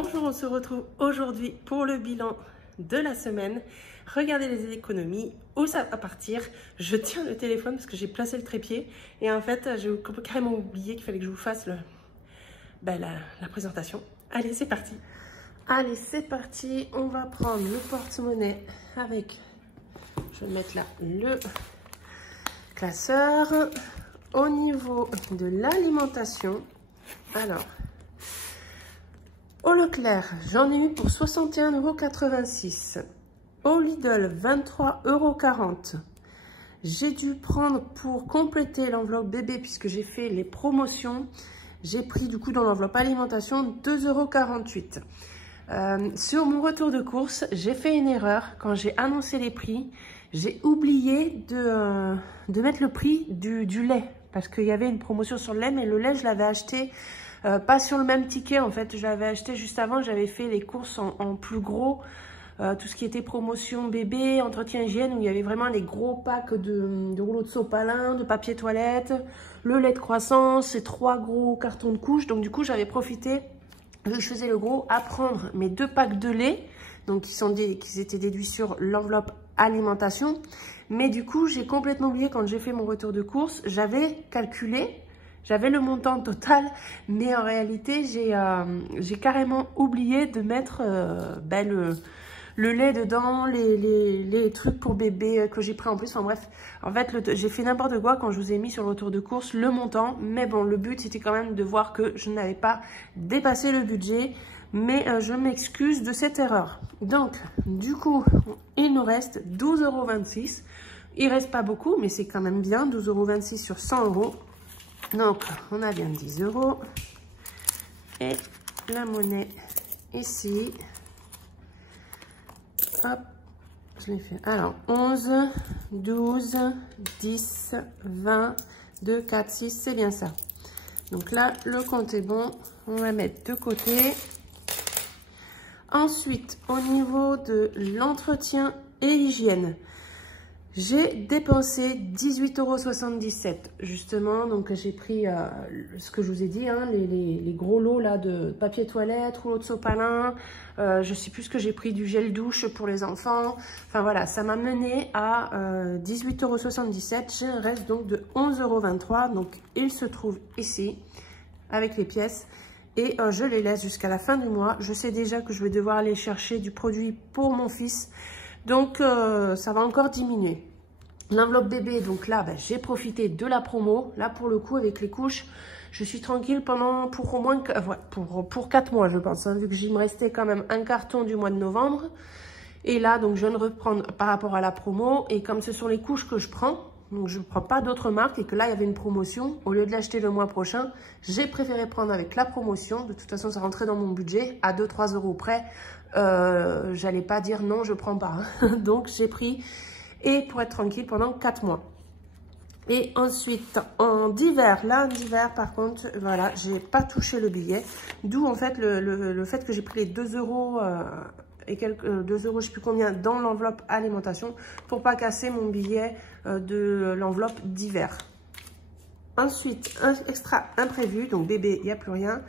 Bonjour, on se retrouve aujourd'hui pour le bilan de la semaine. Regardez les économies, où ça va partir. Je tiens le téléphone parce que j'ai placé le trépied et en fait j'ai carrément oublié qu'il fallait que je vous fasse la présentation. Allez, c'est parti. Allez, c'est parti. On va prendre le porte-monnaie avec, je vais mettre là le classeur. Au niveau de l'alimentation, alors, au Leclerc, j'en ai eu pour 61,86 €. Au Lidl, 23,40 €. J'ai dû prendre pour compléter l'enveloppe bébé, puisque j'ai fait les promotions. J'ai pris du coup dans l'enveloppe alimentation 2,48 €. Sur mon retour de course, j'ai fait une erreur. Quand j'ai annoncé les prix, j'ai oublié de mettre le prix du lait. Parce qu'il y avait une promotion sur le lait, mais le lait, je l'avais acheté pas sur le même ticket. En fait, je l'avais acheté juste avant. J'avais fait les courses en plus gros. Tout ce qui était promotion bébé, entretien hygiène, où il y avait vraiment des gros packs de rouleaux de sopalin, de papier toilette, le lait de croissance et 3 gros cartons de couches. Donc du coup, j'avais profité, vu que je faisais le gros, à prendre mes 2 packs de lait, donc qui étaient déduits sur l'enveloppe alimentation. Mais du coup, j'ai complètement oublié quand j'ai fait mon retour de course, j'avais calculé, j'avais le montant total, mais en réalité, j'ai carrément oublié de mettre le lait dedans, les trucs pour bébé que j'ai pris en plus. Enfin bref, en fait, j'ai fait n'importe quoi quand je vous ai mis sur le retour de course le montant. Mais bon, le but, c'était quand même de voir que je n'avais pas dépassé le budget. Mais je m'excuse de cette erreur. Donc, du coup, il nous reste 12,26 €. Il reste pas beaucoup, mais c'est quand même bien. 12,26 € sur 100 €. Donc, on a bien 10 €. Et la monnaie ici. Hop, je l'ai fait. Alors, 11, 12, 10, 20, 2, 4, 6, c'est bien ça. Donc là, le compte est bon. On va mettre de côté. Ensuite, au niveau de l'entretien et l'hygiène, j'ai dépensé 18,77 €. Justement, donc j'ai pris ce que je vous ai dit, hein, les gros lots là de papier toilette, rouleau de sopalin. Je sais plus ce que j'ai pris, du gel douche pour les enfants. Enfin voilà, ça m'a mené à 18,77 €. J'ai un reste donc de 11,23 €. Donc il se trouve ici avec les pièces. Et je les laisse jusqu'à la fin du mois. Je sais déjà que je vais devoir aller chercher du produit pour mon fils. Donc, ça va encore diminuer. L'enveloppe bébé, donc là, j'ai profité de la promo. Là, pour le coup, avec les couches, je suis tranquille pour au moins pour 4 mois, je pense. Hein, vu que j'y me restait quand même un carton du mois de novembre. Et là, donc, je viens de reprendre par rapport à la promo. Et comme ce sont les couches que je prends, donc je ne prends pas d'autres marques et que là, il y avait une promotion. Au lieu de l'acheter le mois prochain, j'ai préféré prendre avec la promotion. De toute façon, ça rentrait dans mon budget à 2-3 € près. J'allais pas dire non, je prends pas. Hein. Donc, j'ai pris et pour être tranquille pendant 4 mois. Et ensuite, en d'hiver, là, en hiver, par contre, voilà, j'ai pas touché le billet. D'où, en fait, le fait que j'ai pris les 2 € et quelques 2 €, je sais plus combien, dans l'enveloppe alimentation pour pas casser mon billet de l'enveloppe d'hiver. Ensuite, un extra imprévu, donc bébé, il n'y a plus rien.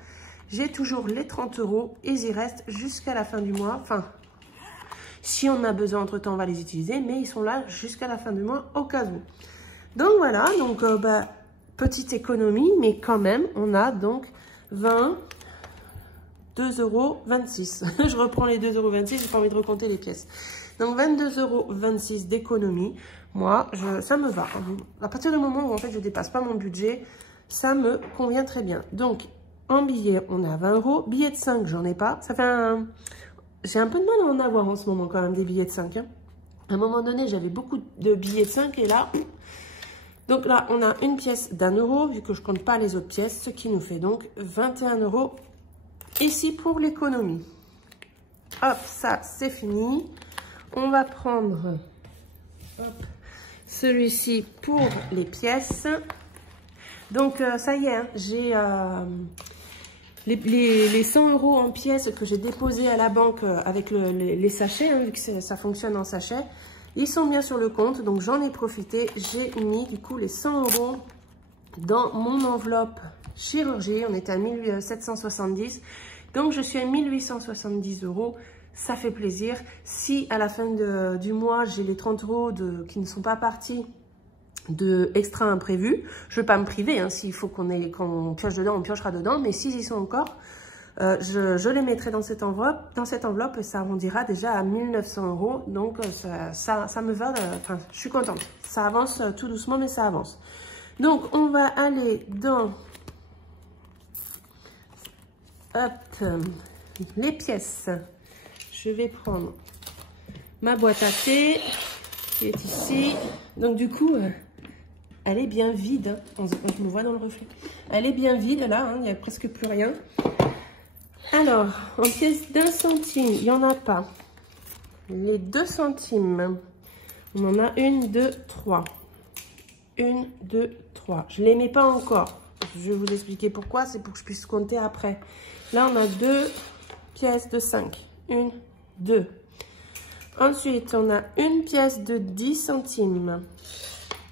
J'ai toujours les 30 € et ils y restent jusqu'à la fin du mois. Enfin, si on a besoin entre-temps, on va les utiliser, mais ils sont là jusqu'à la fin du mois au cas où. Donc voilà, donc petite économie, mais quand même, on a donc 22,26 €. Je reprends les 2,26 €, j'ai pas envie de recompter les pièces. Donc 22,26 € d'économie. Moi, ça me va. À partir du moment où en fait je dépasse pas mon budget, ça me convient très bien. Donc en billets, on a 20 €. Billets de 5, j'en ai pas. Ça fait j'ai un peu de mal à en avoir en ce moment quand même des billets de 5. Hein. À un moment donné, j'avais beaucoup de billets de 5 et là... Donc là, on a une pièce d'1 €, vu que je compte pas les autres pièces, ce qui nous fait donc 21 € ici pour l'économie. Hop, ça, c'est fini. On va prendre celui-ci pour les pièces. Donc, ça y est, hein, j'ai les 100 € en pièces que j'ai déposés à la banque avec les sachets, hein, vu que ça fonctionne en sachet. Ils sont bien sur le compte, donc j'en ai profité. J'ai mis du coup les 100 € dans mon enveloppe chirurgie. On était à 1770. Donc, je suis à 1870 €. Ça fait plaisir. Si à la fin du mois, j'ai les 30 € qui ne sont pas partis de extra imprévus, je ne vais pas me priver. Hein, s'il faut qu'on pioche dedans, on piochera dedans. Mais s'ils y sont encore, je les mettrai dans cette enveloppe et ça arrondira déjà à 1900 €. Donc, ça me va. Enfin, je suis contente. Ça avance tout doucement, mais ça avance. Donc, on va aller dans les pièces. Je vais prendre ma boîte à thé qui est ici. Donc, du coup, elle est bien vide. Hein. Je me vois dans le reflet. Elle est bien vide là. Hein. Il n'y a presque plus rien. Alors, en pièces d'1 centime, il n'y en a pas. Les 2 centimes, on en a 1, 2, 3. 1, 2, 3. Je ne les mets pas encore. Je vais vous expliquer pourquoi. C'est pour que je puisse compter après. Là, on a 2 pièces de 5. 1, 2. Ensuite, on a une pièce de 10 centimes.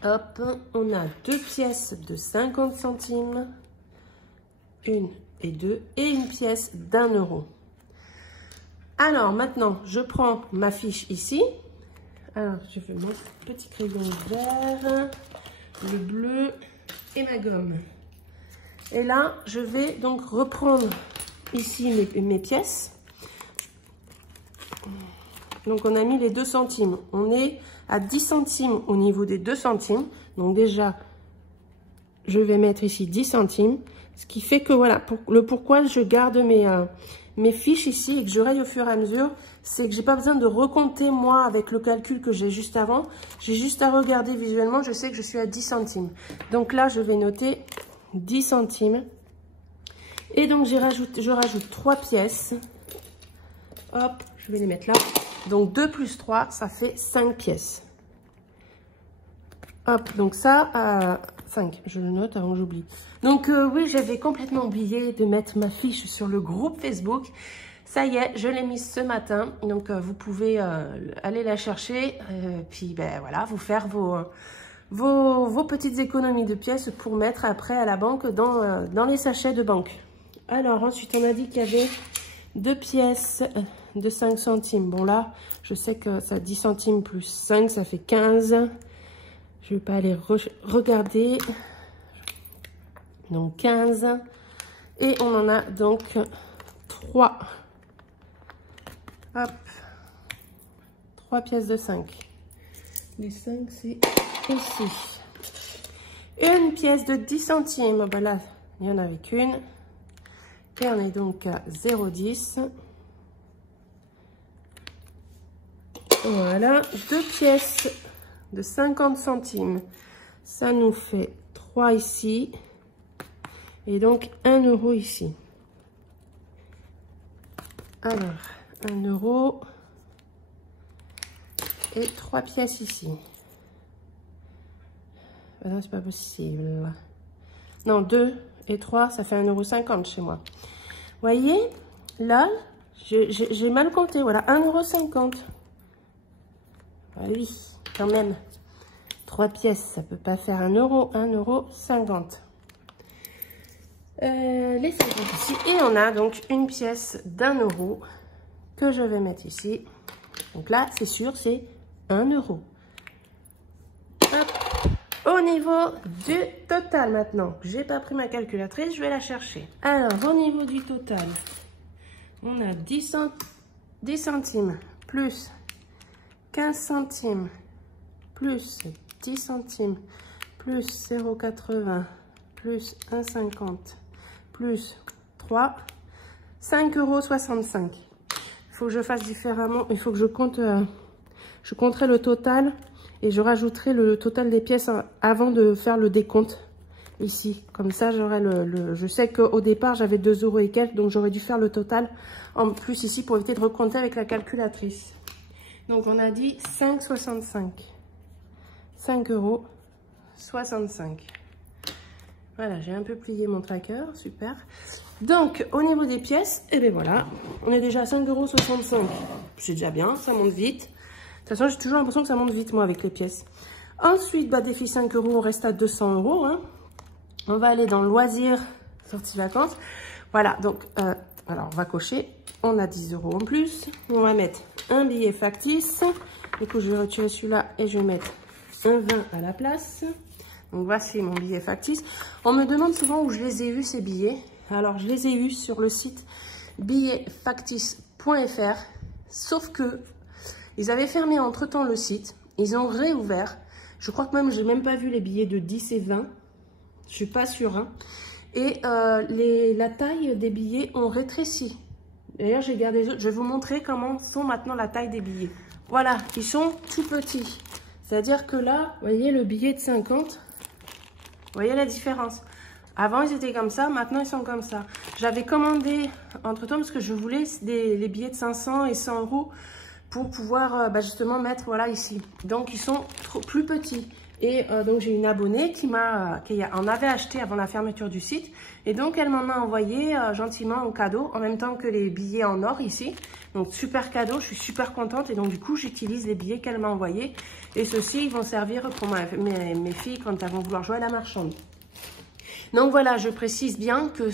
Hop, on a 2 pièces de 50 centimes. 1 et 2. Et une pièce d'1 €. Alors, maintenant, je prends ma fiche ici. Alors, je vais mon petit crayon vert, le bleu et ma gomme. Et là, je vais donc reprendre ici mes pièces. Donc, on a mis les 2 centimes. On est à 10 centimes au niveau des 2 centimes. Donc, déjà, je vais mettre ici 10 centimes. Ce qui fait que, voilà, pourquoi je garde mes fiches ici et que je raye au fur et à mesure, c'est que j'ai pas besoin de recompter, moi, avec le calcul que j'ai juste avant. J'ai juste à regarder visuellement. Je sais que je suis à 10 centimes. Donc là, je vais noter 10 centimes. Et donc, je rajoute 3 pièces. Hop, je vais les mettre là. Donc, 2 plus 3, ça fait 5 pièces. Hop, donc ça, 5. Je le note avant que j'oublie. Donc, oui, j'avais complètement oublié de mettre ma fiche sur le groupe Facebook. Ça y est, je l'ai mise ce matin. Donc, vous pouvez aller la chercher. Puis, ben voilà, vous faire vos petites économies de pièces pour mettre après à la banque dans les sachets de banque. Alors, ensuite, on a dit qu'il y avait 2 pièces de 5 centimes. Bon, là, je sais que ça 10 centimes plus 5, ça fait 15. Je ne vais pas aller regarder. Donc, 15. Et on en a donc 3. Hop. 3 pièces de 5. Les 5, c'est ici. Une pièce de 10 centimes. Ben là, il n'y en avait qu'une. Et on est donc à 0,10. Voilà. 2 pièces de 50 centimes. Ça nous fait 3 ici. Et donc 1 € ici. Alors, 1 €. Et 3 pièces ici. Ben non, c'est pas possible. Non, 2 et 3, ça fait 1,50 € chez moi. Vous voyez, là, j'ai mal compté. Voilà, 1,50 €. Ah oui, quand même. 3 pièces, ça peut pas faire 1 €. 1,50 €. Les 50 ici. Et on a donc une pièce d'1 € que je vais mettre ici. Donc là, c'est sûr, c'est 1 €. Hop. Au niveau du total maintenant, j'ai pas pris ma calculatrice, je vais la chercher. Alors, au niveau du total, on a 10 centimes plus 15 centimes plus 10 centimes plus 0,80 plus 1,50 plus 3, 5,65 €. Il faut que je fasse différemment, il faut que je compte, je compterai le total. Et je rajouterai le total des pièces avant de faire le décompte ici. Comme ça, j'aurai je sais qu'au départ, j'avais 2 € et quelques. Donc, j'aurais dû faire le total en plus ici pour éviter de recompter avec la calculatrice. Donc, on a dit 5,65. 5,65 €. Voilà, j'ai un peu plié mon tracker. Super. Donc, au niveau des pièces, et bien voilà, on est déjà à 5,65 €. C'est déjà bien, ça monte vite. De toute façon, j'ai toujours l'impression que ça monte vite, moi, avec les pièces. Ensuite, bah, défi 5 €, on reste à 200 €. Hein. On va aller dans loisirs, sortie vacances. Voilà, donc Alors, on va cocher. On a 10 € en plus. On va mettre un billet factice. Du coup, je vais retirer celui-là et je vais mettre un 20 à la place. Donc, voici mon billet factice. On me demande souvent où je les ai eus, ces billets. Alors, je les ai eus sur le site billetfactice.fr. Sauf que ils avaient fermé entre-temps le site. Ils ont réouvert. Je crois que même, j'ai même pas vu les billets de 10 et 20. Je suis pas sûre. Hein. Et la taille des billets ont rétréci. D'ailleurs, j'ai gardé les autres. Je vais vous montrer comment sont maintenant la taille des billets. Voilà, ils sont tout petits. C'est-à-dire que là, vous voyez le billet de 50. Vous voyez la différence. Avant, ils étaient comme ça. Maintenant, ils sont comme ça. J'avais commandé entre-temps parce que je voulais les billets de 500 et 100 € pour pouvoir justement mettre voilà ici. Donc, ils sont plus petits. Et donc, j'ai une abonnée qui en avait acheté avant la fermeture du site. Et donc, elle m'en a envoyé gentiment en cadeau, en même temps que les billets en or ici. Donc, super cadeau, je suis super contente. Et donc, du coup, j'utilise les billets qu'elle m'a envoyés. Et ceux-ci, ils vont servir pour mes filles quand elles vont vouloir jouer à la marchande. Donc, voilà, je précise bien que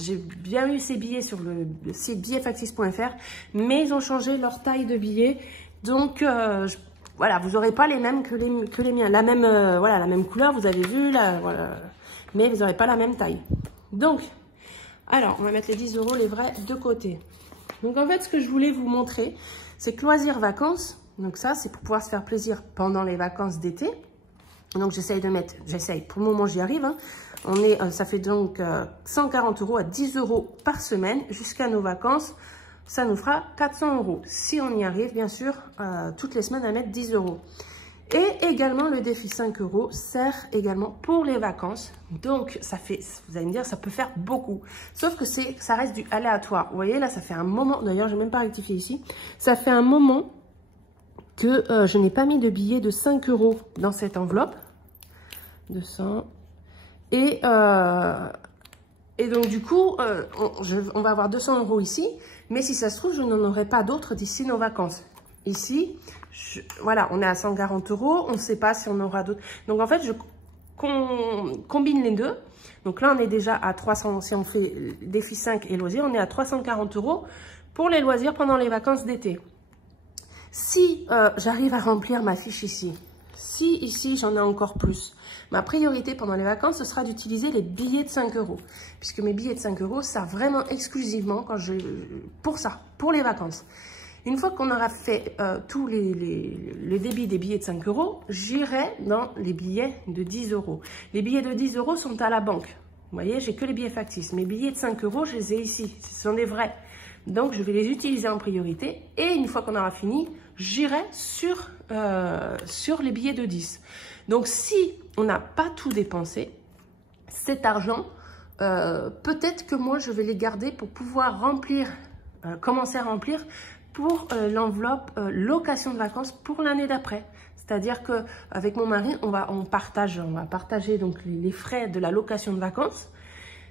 j'ai bien eu ces billets sur le site billetfactice.fr. Mais ils ont changé leur taille de billets. Donc, voilà, vous n'aurez pas les mêmes que les miens. La même couleur, vous avez vu, là, voilà. Mais vous n'aurez pas la même taille. Donc, alors, on va mettre les 10 €, les vrais, de côté. Donc, en fait, ce que je voulais vous montrer, c'est que loisirs vacances. Donc, ça, c'est pour pouvoir se faire plaisir pendant les vacances d'été. Donc, j'essaye, pour le moment, j'y arrive. Hein. Ça fait donc 140 € à 10 € par semaine jusqu'à nos vacances. Ça nous fera 400 € si on y arrive, bien sûr, toutes les semaines à mettre 10 €. Et également, le défi 5 € sert également pour les vacances. Donc, ça fait, vous allez me dire, ça peut faire beaucoup. Sauf que ça reste du aléatoire. Vous voyez, là, ça fait un moment, d'ailleurs, je n'ai même pas rectifié ici. Ça fait un moment que je n'ai pas mis de billets de 5 € dans cette enveloppe. 200. Et donc, du coup, on va avoir 200 € ici. Mais si ça se trouve, je n'en aurai pas d'autres d'ici nos vacances. Ici, voilà, on est à 140 €. On ne sait pas si on aura d'autres. Donc, en fait, je combine les deux. Donc là, on est déjà à 300. Si on fait défi 5 et loisirs, on est à 340 € pour les loisirs pendant les vacances d'été. Si j'arrive à remplir ma fiche ici, si ici, j'en ai encore plus, ma priorité pendant les vacances, ce sera d'utiliser les billets de 5 €. Puisque mes billets de 5 € servent vraiment exclusivement pour ça, pour les vacances. Une fois qu'on aura fait tous les débits des billets de 5 €, j'irai dans les billets de 10 €. Les billets de 10 € sont à la banque. Vous voyez, j'ai que les billets factices. Mes billets de 5 €, je les ai ici. Ce sont des vrais. Donc, je vais les utiliser en priorité. Et une fois qu'on aura fini, j'irai sur les billets de 10. Donc, si on n'a pas tout dépensé, cet argent, peut-être que moi, je vais les garder pour pouvoir commencer à remplir pour l'enveloppe location de vacances pour l'année d'après. C'est-à-dire qu'avec mon mari, on va partager donc les frais de la location de vacances.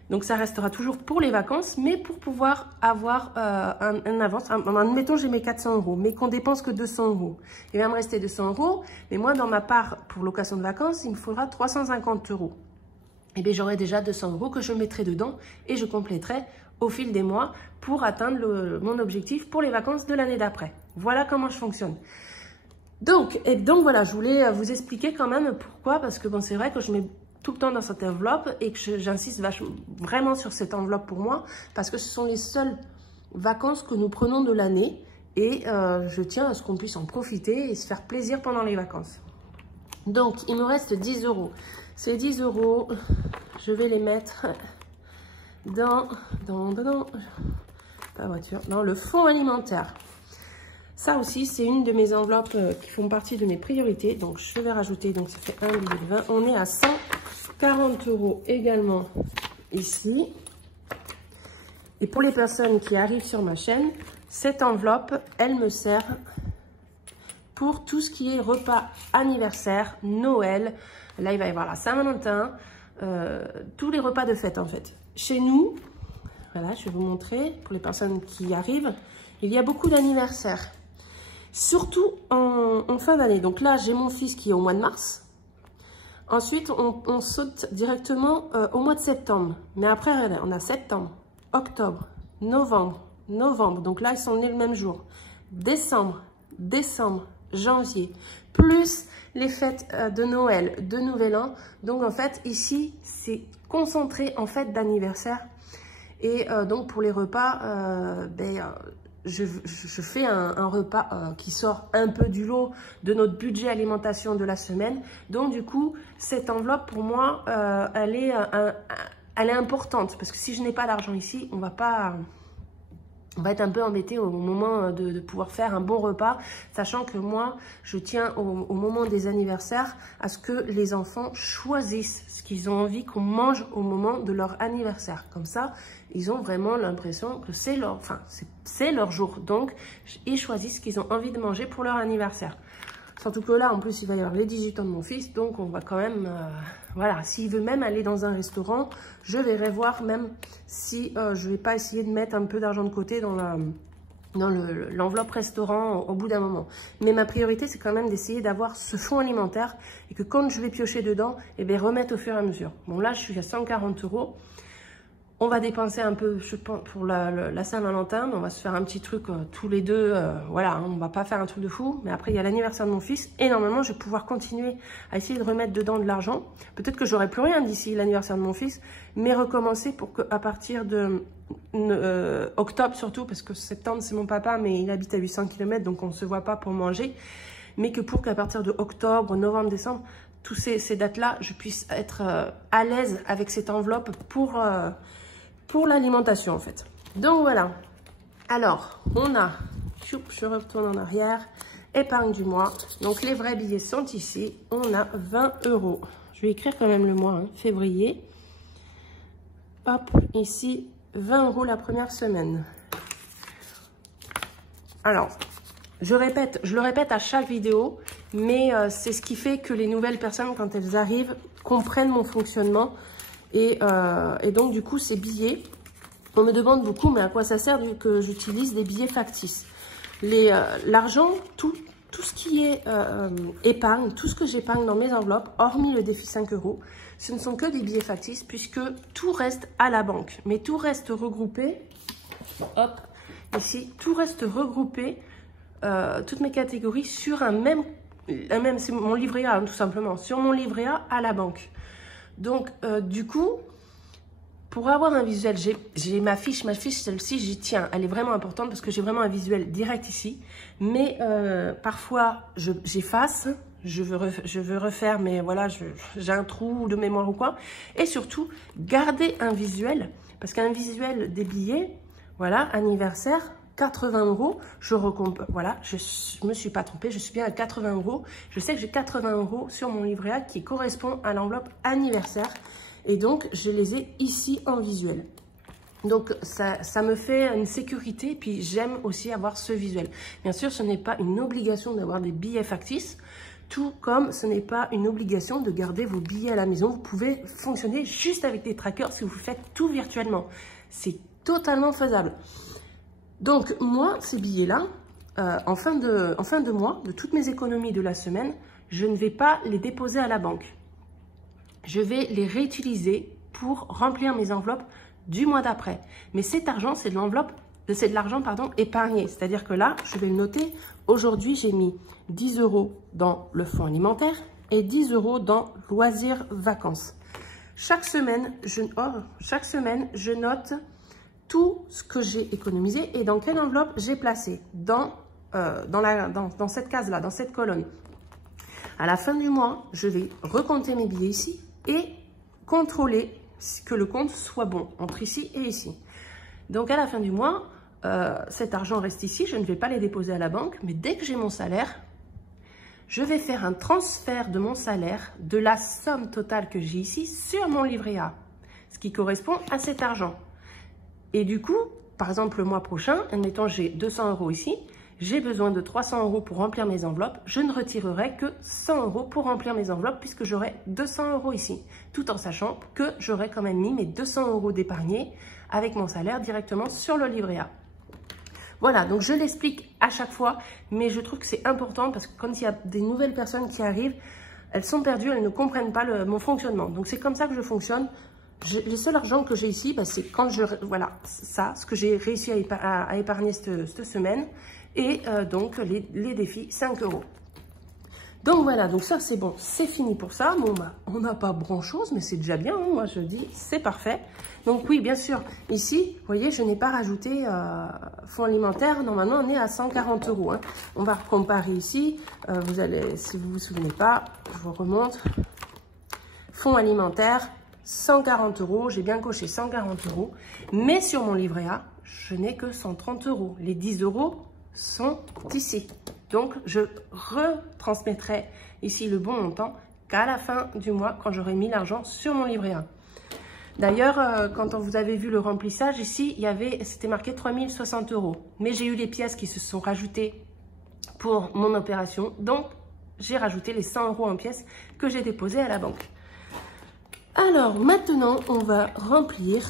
Donc, ça restera toujours pour les vacances, mais pour pouvoir avoir un avance. Admettons, j'ai mes 400 €, mais qu'on dépense que 200 €. Il va me rester 200 €, mais moi, dans ma part pour location de vacances, il me faudra 350 €. Et bien, j'aurai déjà 200 € que je mettrai dedans et je compléterai au fil des mois pour atteindre mon objectif pour les vacances de l'année d'après. Voilà comment je fonctionne. Donc voilà, je voulais vous expliquer quand même pourquoi, parce que bon, c'est vrai que je mets tout le temps dans cette enveloppe et que j'insiste vraiment sur cette enveloppe pour moi, parce que ce sont les seules vacances que nous prenons de l'année et je tiens à ce qu'on puisse en profiter et se faire plaisir pendant les vacances. Donc, il me reste 10 €. Ces 10 €, je vais les mettre dans le fonds alimentaire. Ça aussi, c'est une de mes enveloppes qui font partie de mes priorités. Donc, je vais rajouter, donc ça fait 1 billet de 20. On est à 140 € également ici. Et pour les personnes qui arrivent sur ma chaîne, cette enveloppe, elle me sert pour tout ce qui est repas anniversaire, Noël. Là, il va y avoir la Saint-Valentin, tous les repas de fête en fait. Chez nous, voilà, je vais vous montrer pour les personnes qui arrivent, il y a beaucoup d'anniversaires. Surtout en fin d'année. Donc là, j'ai mon fils qui est au mois de mars. Ensuite, on saute directement au mois de septembre. Mais après, on a septembre, octobre, novembre, novembre. Donc là, ils sont nés le même jour. Décembre, décembre, janvier. Plus les fêtes de Noël, de Nouvel An. Donc en fait, ici, c'est concentré en fête d'anniversaire. Et donc pour les repas, je fais un repas qui sort un peu du lot de notre budget alimentation de la semaine. Donc du coup, cette enveloppe pour moi, elle est importante. Parce que si je n'ai pas d'argent ici, on va être un peu embêté au moment de pouvoir faire un bon repas, sachant que moi, je tiens au moment des anniversaires à ce que les enfants choisissent ce qu'ils ont envie qu'on mange au moment de leur anniversaire. Comme ça, ils ont vraiment l'impression que c'est leur jour. Donc, ils choisissent ce qu'ils ont envie de manger pour leur anniversaire. Surtout que là, en plus, il va y avoir les 18 ans de mon fils. Donc, on va quand même... voilà, s'il veut même aller dans un restaurant, je verrai voir même si je vais pas essayer de mettre un peu d'argent de côté dans l'enveloppe restaurant au bout d'un moment. Mais ma priorité, c'est quand même d'essayer d'avoir ce fonds alimentaire et que quand je vais piocher dedans, eh bien, remettre au fur et à mesure. Bon, là, je suis à 140 €. On va dépenser un peu, je pense, pour la Saint-Valentin. On va se faire un petit truc tous les deux. Voilà, hein, on va pas faire un truc de fou. Mais après, il y a l'anniversaire de mon fils. Et normalement, je vais pouvoir continuer à essayer de remettre dedans de l'argent. Peut-être que j'aurai plus rien d'ici l'anniversaire de mon fils. Mais recommencer pour qu'à partir de octobre surtout, parce que septembre, c'est mon papa, mais il habite à 800 km, donc on ne se voit pas pour manger. Mais que pour qu'à partir de octobre, novembre, décembre, tous ces dates-là, je puisse être à l'aise avec cette enveloppe pour l'alimentation en fait. Donc voilà. Alors, on a, je retourne en arrière, épargne du mois. Donc les vrais billets sont ici. On a 20 €. Je vais écrire quand même le mois, hein, février. Hop, ici, 20 € la première semaine. Alors, je le répète à chaque vidéo, mais c'est ce qui fait que les nouvelles personnes, quand elles arrivent, comprennent mon fonctionnement. Et donc, du coup, ces billets, on me demande beaucoup, mais à quoi ça sert que j'utilise des billets factices? L'argent, tout ce qui est épargne, tout ce que j'épargne dans mes enveloppes, hormis le défi 5 €, ce ne sont que des billets factices, puisque tout reste à la banque. Mais tout reste regroupé, hop, ici, tout reste regroupé, toutes mes catégories, sur c'est mon livret A, hein, tout simplement, sur mon livret A à la banque. Donc, du coup, pour avoir un visuel, j'ai ma fiche, celle-ci, j'y tiens. Elle est vraiment importante parce que j'ai vraiment un visuel direct ici. Mais parfois, j'efface, je veux refaire, mais voilà, j'ai un trou de mémoire ou quoi. Et surtout, garder un visuel, parce qu'un visuel des billets, voilà, anniversaire, 80 €, voilà, je me suis pas trompée, je suis bien à 80 €. Je sais que j'ai 80 € sur mon livret A qui correspond à l'enveloppe anniversaire. Et donc, je les ai ici en visuel. Donc, ça me fait une sécurité. Puis, j'aime aussi avoir ce visuel. Bien sûr, ce n'est pas une obligation d'avoir des billets factices. Tout comme ce n'est pas une obligation de garder vos billets à la maison. Vous pouvez fonctionner juste avec des trackers si vous faites tout virtuellement. C'est totalement faisable. Donc, moi, ces billets-là, en fin de mois, de toutes mes économies de la semaine, je ne vais pas les déposer à la banque. Je vais les réutiliser pour remplir mes enveloppes du mois d'après. Mais cet argent, c'est de l'argent épargné. C'est-à-dire que là, je vais le noter. Aujourd'hui, j'ai mis 10 € dans le fonds alimentaire et 10 € dans loisirs vacances. Chaque semaine, je note tout ce que j'ai économisé et dans quelle enveloppe j'ai placé dans cette case-là, dans cette colonne. À la fin du mois, je vais recompter mes billets ici et contrôler que le compte soit bon entre ici et ici. Donc, à la fin du mois, cet argent reste ici. Je ne vais pas les déposer à la banque, mais dès que j'ai mon salaire, je vais faire un transfert de mon salaire, de la somme totale que j'ai ici, sur mon livret A, ce qui correspond à cet argent. Et du coup, par exemple, le mois prochain, admettons, j'ai 200 € ici, j'ai besoin de 300 € pour remplir mes enveloppes, je ne retirerai que 100 € pour remplir mes enveloppes puisque j'aurai 200 € ici, tout en sachant que j'aurai quand même mis mes 200 € d'épargnés avec mon salaire directement sur le livret A. Voilà, donc je l'explique à chaque fois, mais je trouve que c'est important parce que quand il y a des nouvelles personnes qui arrivent, elles sont perdues, elles ne comprennent pas mon fonctionnement. Donc c'est comme ça que je fonctionne. les seuls argent que j'ai ici, bah, c'est quand je... Voilà, ça, ce que j'ai réussi à épargner cette semaine. Et donc, les défis, 5 €. Donc voilà, donc ça c'est bon, c'est fini pour ça. Bon bah, on n'a pas grand chose, mais c'est déjà bien, hein, moi je dis, c'est parfait. Donc oui, bien sûr, ici, vous voyez, je n'ai pas rajouté fonds alimentaire. Normalement, on est à 140 €. Hein. On va comparer ici. Vous allez, si vous ne vous souvenez pas, je vous remonte. Fonds alimentaire, 140 €. J'ai bien coché 140 €. Mais sur mon livret A, je n'ai que 130 €. Les 10 € sont ici. Donc, je retransmettrai ici le bon montant qu'à la fin du mois, quand j'aurai mis l'argent sur mon livret A. D'ailleurs, quand vous avez vu le remplissage, ici, c'était marqué 3060 €. Mais j'ai eu les pièces qui se sont rajoutées pour mon opération. Donc, j'ai rajouté les 100 € en pièces que j'ai déposées à la banque. Alors, maintenant, on va remplir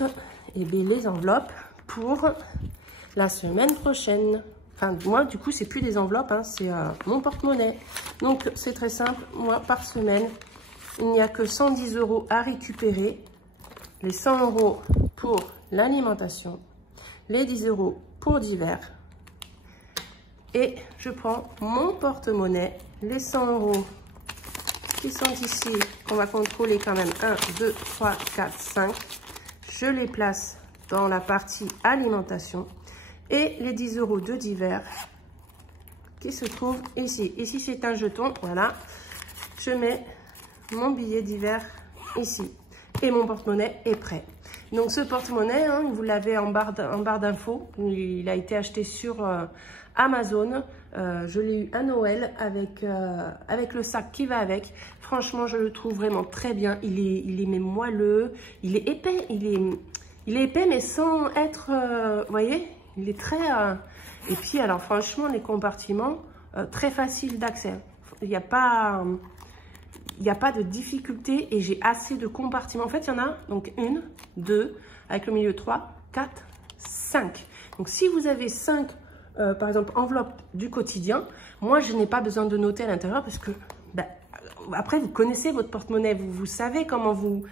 les enveloppes pour la semaine prochaine. Enfin, moi, du coup, c'est plus des enveloppes, hein, c'est mon porte-monnaie. Donc, c'est très simple. Moi, par semaine, il n'y a que 110 € à récupérer. Les 100 € pour l'alimentation. Les 10 € pour divers. Et je prends mon porte-monnaie. Les 100 € qui sont ici, qu'on va contrôler quand même. 1, 2, 3, 4, 5. Je les place dans la partie alimentation. Et les 10 € de divers qui se trouvent ici. Ici, c'est un jeton. Voilà. Je mets mon billet divers ici. Et mon porte-monnaie est prêt. Donc, ce porte-monnaie, hein, vous l'avez en barre d'infos. Il a été acheté sur Amazon. Je l'ai eu à Noël avec le sac qui va avec. Franchement, je le trouve vraiment très bien. Il est même moelleux. Il est épais. Il est épais, mais sans être... vous voyez, il est très... Et puis, alors franchement, les compartiments, très faciles d'accès. Il n'y a pas de difficulté et j'ai assez de compartiments. En fait, il y en a donc 1, 2, avec le milieu 3, 4, 5. Donc, si vous avez 5, par exemple, enveloppes du quotidien, moi, je n'ai pas besoin de noter à l'intérieur parce que... Ben, après, vous connaissez votre porte-monnaie, vous savez comment vous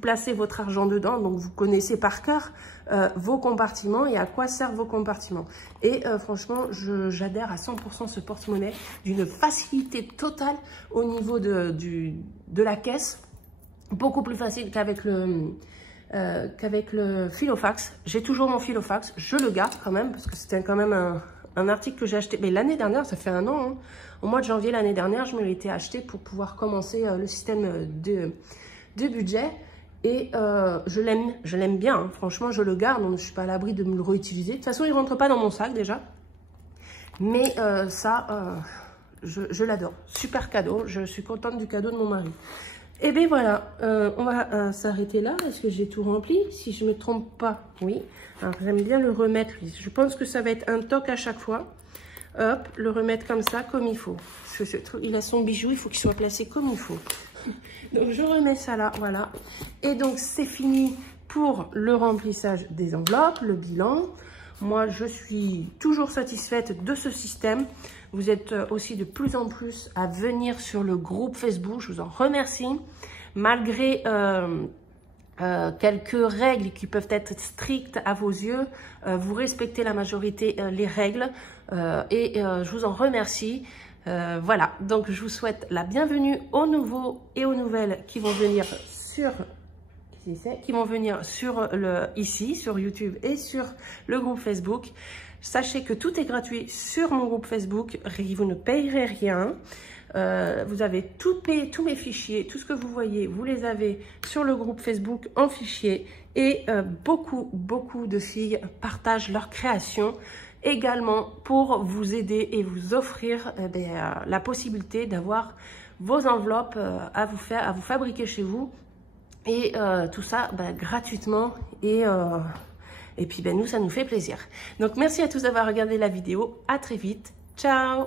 placez votre argent dedans, donc vous connaissez par cœur vos compartiments et à quoi servent vos compartiments. Et franchement, j'adhère à 100% ce porte-monnaie, d'une facilité totale au niveau de la caisse, beaucoup plus facile qu'avec le Filofax. J'ai toujours mon Filofax, je le garde quand même, parce que c'était quand même un article que j'ai acheté, mais l'année dernière, ça fait 1 an, hein. Au mois de janvier l'année dernière, je me l'étais acheté pour pouvoir commencer le système de budget. Et je l'aime bien, hein. Franchement, je le garde, donc je ne suis pas à l'abri de me le réutiliser. De toute façon, il ne rentre pas dans mon sac déjà. Mais je l'adore. Super cadeau, je suis contente du cadeau de mon mari. Et bien voilà, on va s'arrêter là. Est-ce que j'ai tout rempli? Si je ne me trompe pas, oui. Alors j'aime bien le remettre. Je pense que ça va être un toc à chaque fois. Hop, le remettre comme ça, comme il faut. Parce que il a son bijou, il faut qu'il soit placé comme il faut. Donc je remets ça là, voilà. Et donc c'est fini pour le remplissage des enveloppes, le bilan. Moi, je suis toujours satisfaite de ce système. Vous êtes aussi de plus en plus à venir sur le groupe Facebook. Je vous en remercie. Malgré quelques règles qui peuvent être strictes à vos yeux, vous respectez la majorité les règles. Je vous en remercie. Voilà, donc je vous souhaite la bienvenue aux nouveaux et aux nouvelles qui vont venir ici sur YouTube et sur le groupe Facebook. Sachez que tout est gratuit sur mon groupe Facebook, vous ne payerez rien. Vous avez tous mes fichiers, tout ce que vous voyez, vous les avez sur le groupe Facebook en fichier. Et beaucoup de filles partagent leurs créations également pour vous aider et vous offrir la possibilité d'avoir vos enveloppes à vous fabriquer chez vous. Et tout ça gratuitement et puis nous, ça nous fait plaisir. Donc merci à tous d'avoir regardé la vidéo. À très vite. Ciao!